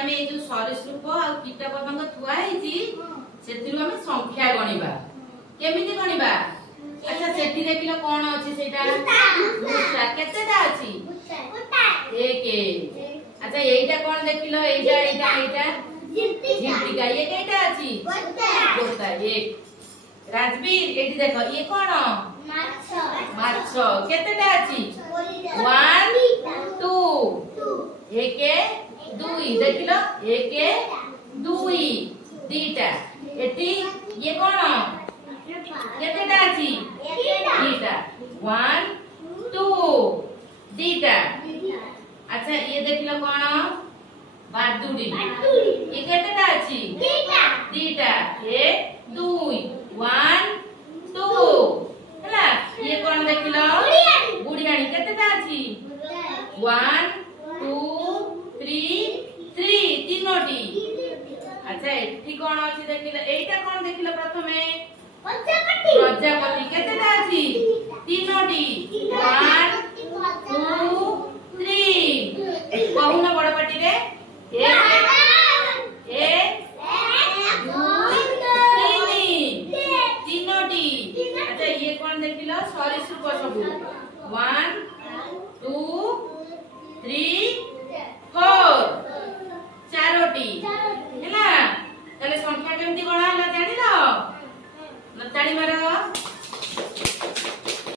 आमे ए जो सरीसृप आ कीट पतंग थुआ हेची सेथिरु आमे संख्या गणिबा केमिति गणिबा। अच्छा सेठी देखिलो कोन अछि सेटा मुसा केतेटा अछि एक। अच्छा एइटा कोन देखिलो एइटा एइटा एइटा झिंटिका ये केटा अछि गोटा एक। राजवीर एठी देखो ये कोन माछ केतेटा अछि 1 2 एक दुई देखिलो एक दुई दीटा एठी ये कोन केतेटा अछि दीटा 1 2 दीटा। अच्छा ये देखिलो कोन बादुड़ी ये केतेटा अछि दीटा एक दुई 1 2 हला। ये कोन देखिलो बुढ़ियाणी केतेटा अछि 1 2 3 तीनोटी। अच्छा एठी कोन अछि देखिलो एइटा कोन देखिलो प्रथमे